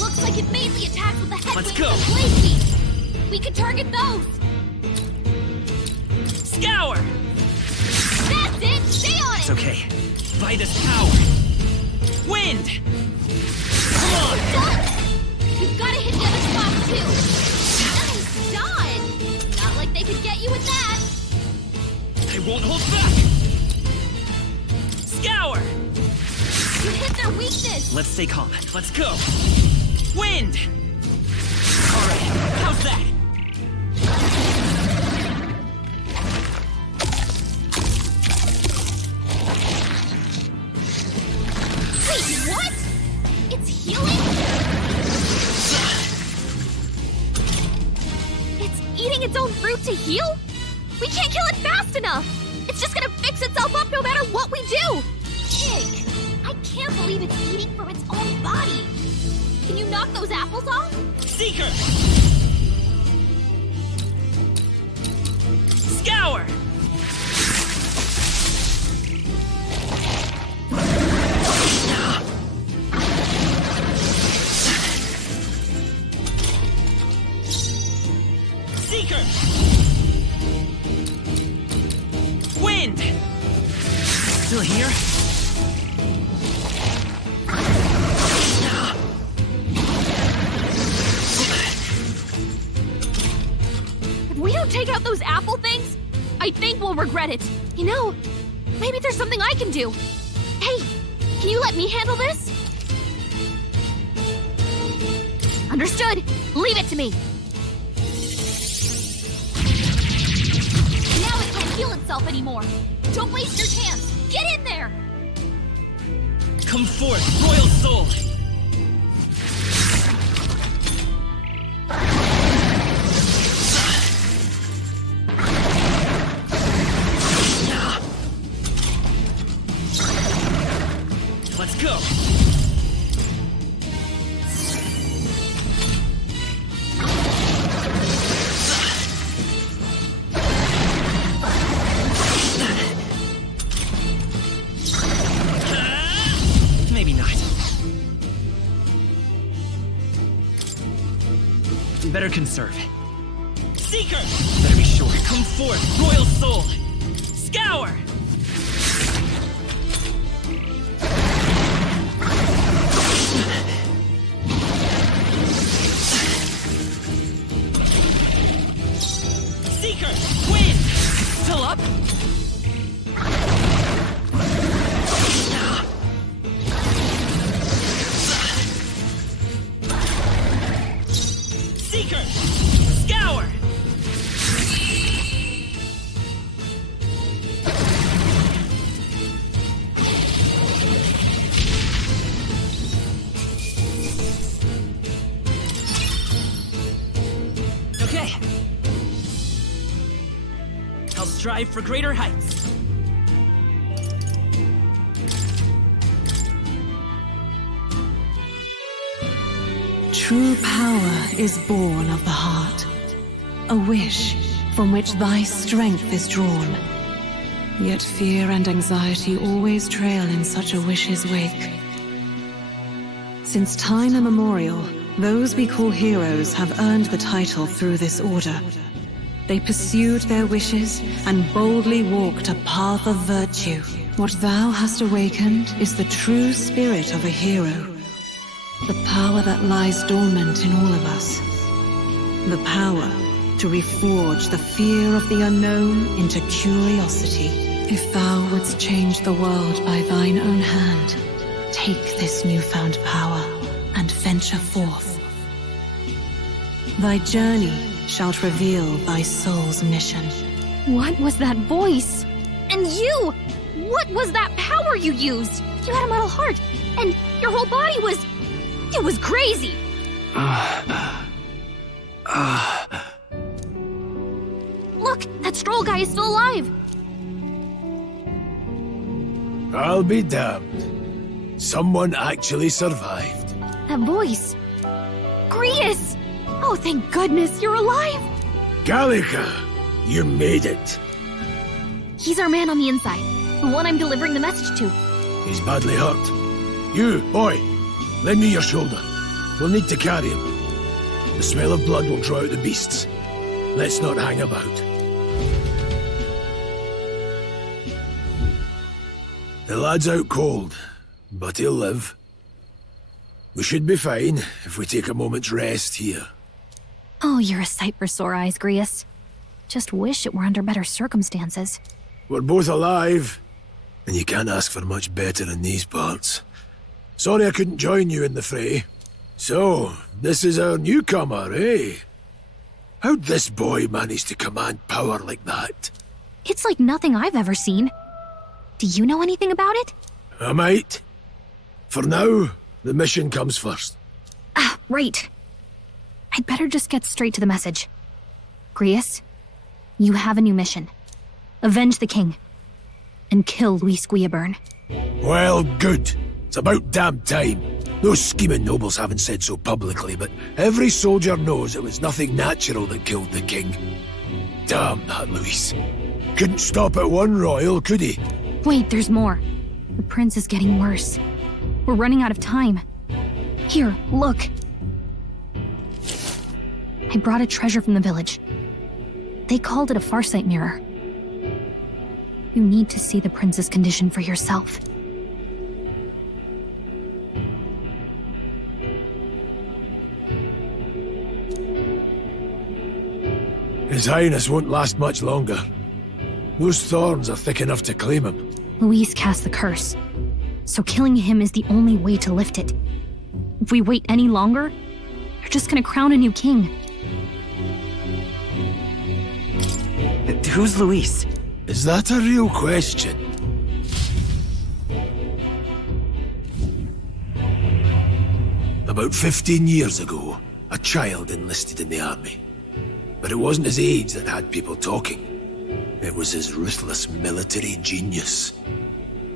Looks like it made the attacks with the headwinds Let's go. and blade beams. We could target those. Scour! That's it! Stay on It's it! okay. Fight is power. Wind! Come on! Done! You've got to hit the other spots too. Nice done! Not like they could get you with that. I won't hold back! Scour! You hit their weakness. Let's stay calm. Let's go! Wind! Alright, how's that? Wait, what? It's healing? It's eating its own fruit to heal? We can't kill it fast enough! It's just gonna fix itself up no matter what we do! Pig! I can't believe it's eating from its own body. Can you knock those apples off? Seeker! Scour! Seeker! Wind! Still here? If we don't take out those apple things, I think we'll regret it. You know, maybe there's something I can do. Hey, can you let me handle this? Understood. Leave it to me. Now it can't heal itself anymore. Don't waste your chance. Get in there! Come forth, royal soul! Let's go! Maybe not. Better conserve. Seeker! Better be sure. Come forth, royal soul! Scour! Seeker! Wind! Still up? Seeker! Scour! Okay. I'll strive for greater heights. True power is born of the heart, a wish from which thy strength is drawn. Yet fear and anxiety always trail in such a wish's wake. Since time immemorial, those we call heroes have earned the title through this order. They pursued their wishes and boldly walked a path of virtue. What thou hast awakened is the true spirit of a hero. The power that lies dormant in all of us. The power to reforge the fear of the unknown into curiosity. If thou wouldst change the world by thine own hand, take this newfound power and venture forth. Thy journey shalt reveal thy soul's mission. What was that voice? And you! What was that power you used? You had a metal heart, and your whole body was... It was crazy! Look, that Stroll guy is still alive! I'll be damned. Someone actually survived. That voice. Grius! Oh, thank goodness, you're alive! Gallica, you made it. He's our man on the inside, the one I'm delivering the message to. He's badly hurt. You, boy, lend me your shoulder. We'll need to carry him. The smell of blood will draw out the beasts. Let's not hang about. The lad's out cold, but he'll live. We should be fine if we take a moment's rest here. Oh, you're a sight for sore eyes, Grius. Just wish it were under better circumstances. We're both alive, and you can't ask for much better in these parts. Sorry I couldn't join you in the fray. So, this is our newcomer, eh? How'd this boy manage to command power like that? It's like nothing I've ever seen. Do you know anything about it? I might. For now, the mission comes first. Ah, right. I'd better just get straight to the message. Grius, you have a new mission. Avenge the king. And kill Luis Guillaburn. Well, good. It's about damn time. Those scheming nobles haven't said so publicly, but every soldier knows it was nothing natural that killed the king. Damn that Luis. Couldn't stop at one royal, could he? Wait, there's more. The prince is getting worse. We're running out of time. Here, look. I brought a treasure from the village. They called it a farsight mirror. You need to see the prince's condition for yourself. His Highness won't last much longer. Those thorns are thick enough to claim him. Luis cast the curse, so killing him is the only way to lift it. If we wait any longer, you're just gonna crown a new king. Who's Luis? Is that a real question? About 15 years ago, a child enlisted in the army. But it wasn't his age that had people talking. It was his ruthless military genius.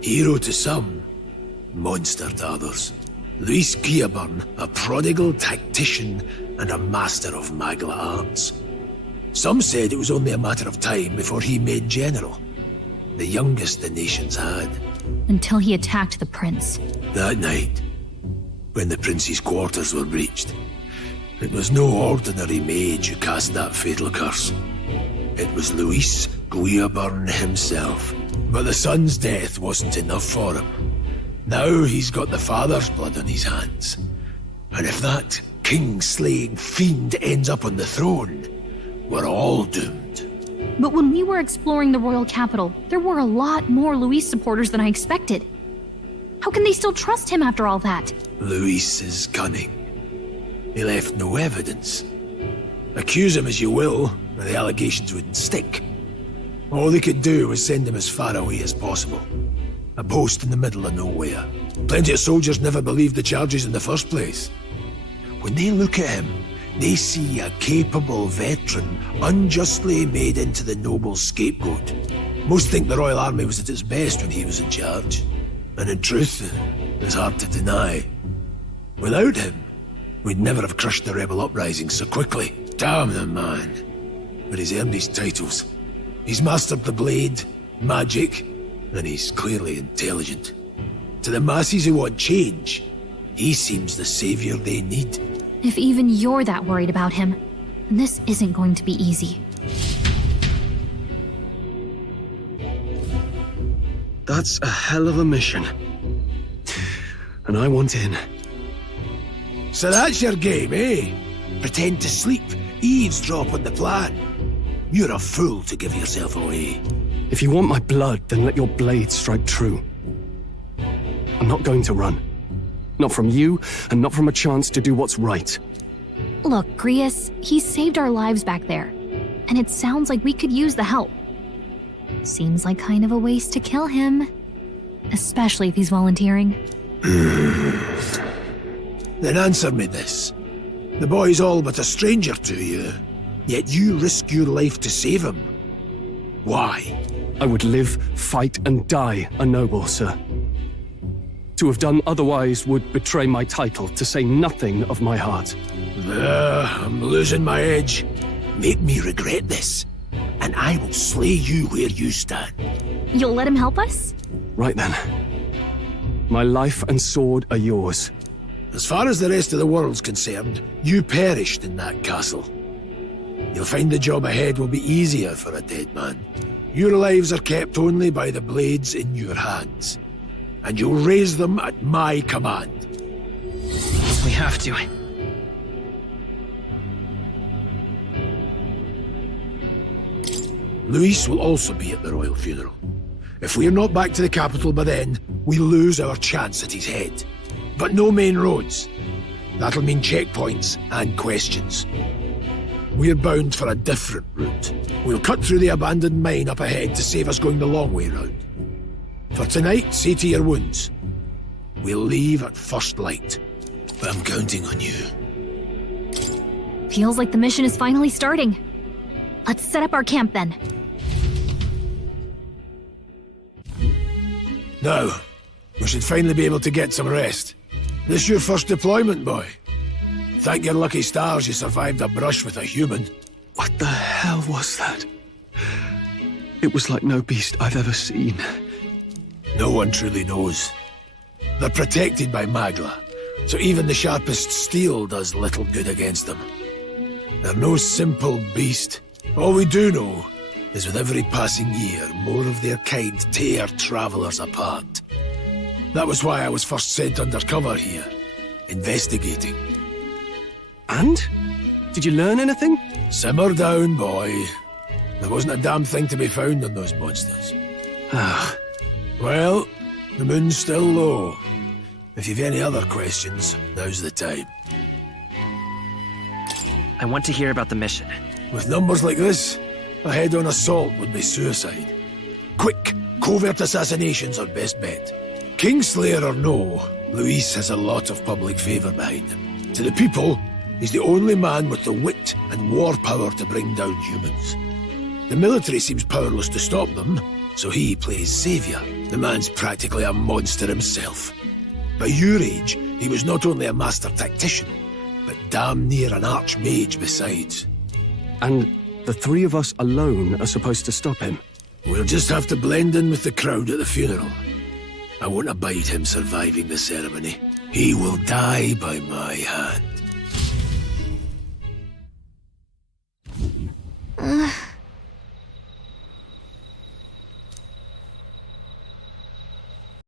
Hero to some, monster to others. Luis Guillaburn, a prodigal tactician and a master of Magla arts. Some said it was only a matter of time before he made general. The youngest the nations had. Until he attacked the prince. That night, when the prince's quarters were breached, it was no ordinary mage who cast that fatal curse. It was Luis Guillaburn himself. But the son's death wasn't enough for him. Now he's got the father's blood on his hands. And if that king-slaying fiend ends up on the throne, we're all doomed. But when we were exploring the royal capital, there were a lot more Luis supporters than I expected. How can they still trust him after all that? Luis is cunning. He left no evidence. Accuse him as you will, the allegations wouldn't stick. All they could do was send him as far away as possible. A post in the middle of nowhere. Plenty of soldiers never believed the charges in the first place. When they look at him, they see a capable veteran unjustly made into the noble's scapegoat. Most think the Royal Army was at its best when he was in charge. And in truth, it's hard to deny. Without him, we'd never have crushed the rebel uprising so quickly. Damn the man. But he's earned his titles. He's mastered the blade, magic, and he's clearly intelligent. To the masses who want change, he seems the savior they need. If even you're that worried about him, then this isn't going to be easy. That's a hell of a mission. And I want in. So that's your game, eh? Pretend to sleep, eavesdrop on the plan. You're a fool to give yourself away. If you want my blood, then let your blade strike true. I'm not going to run. Not from you, and not from a chance to do what's right. Look, Grius, he saved our lives back there. And it sounds like we could use the help. Seems like kind of a waste to kill him. Especially if he's volunteering. Then answer me this. The boy's all but a stranger to you, yet you risk your life to save him. Why? I would live, fight, and die a noble, sir. To have done otherwise would betray my title, to say nothing of my heart. I'm losing my edge. Make me regret this, and I will slay you where you stand. You'll let him help us? Right then. My life and sword are yours. As far as the rest of the world's concerned, you perished in that castle. You'll find the job ahead will be easier for a dead man. Your lives are kept only by the blades in your hands, and you'll raise them at my command. We have to. Luis will also be at the royal funeral. If we're not back to the capital by then, we lose our chance at his head. But no main roads. That'll mean checkpoints and questions. We're bound for a different route. We'll cut through the abandoned mine up ahead to save us going the long way round. For tonight, see to your wounds. We'll leave at first light. I'm counting on you. Feels like the mission is finally starting. Let's set up our camp then. Now, we should finally be able to get some rest. This your first deployment, boy. Thank your lucky stars you survived a brush with a human. What the hell was that? It was like no beast I've ever seen. No one truly knows. They're protected by Magla, so even the sharpest steel does little good against them. They're no simple beast. All we do know is with every passing year, more of their kind tear travelers apart. That was why I was first sent undercover here, investigating. And? Did you learn anything? Simmer down, boy. There wasn't a damn thing to be found on those monsters. Well, the moon's still low. If you've any other questions, now's the time. I want to hear about the mission. With numbers like this, a head-on assault would be suicide. Quick, covert assassinations are best bet. Kingslayer or no, Luis has a lot of public favour behind him. To the people, he's the only man with the wit and war power to bring down humans. The military seems powerless to stop them, so he plays saviour. The man's practically a monster himself. By your age, he was not only a master tactician, but damn near an archmage besides. And the three of us alone are supposed to stop him? We'll just have to blend in with the crowd at the funeral. I won't abide him surviving the ceremony. He will die by my hand.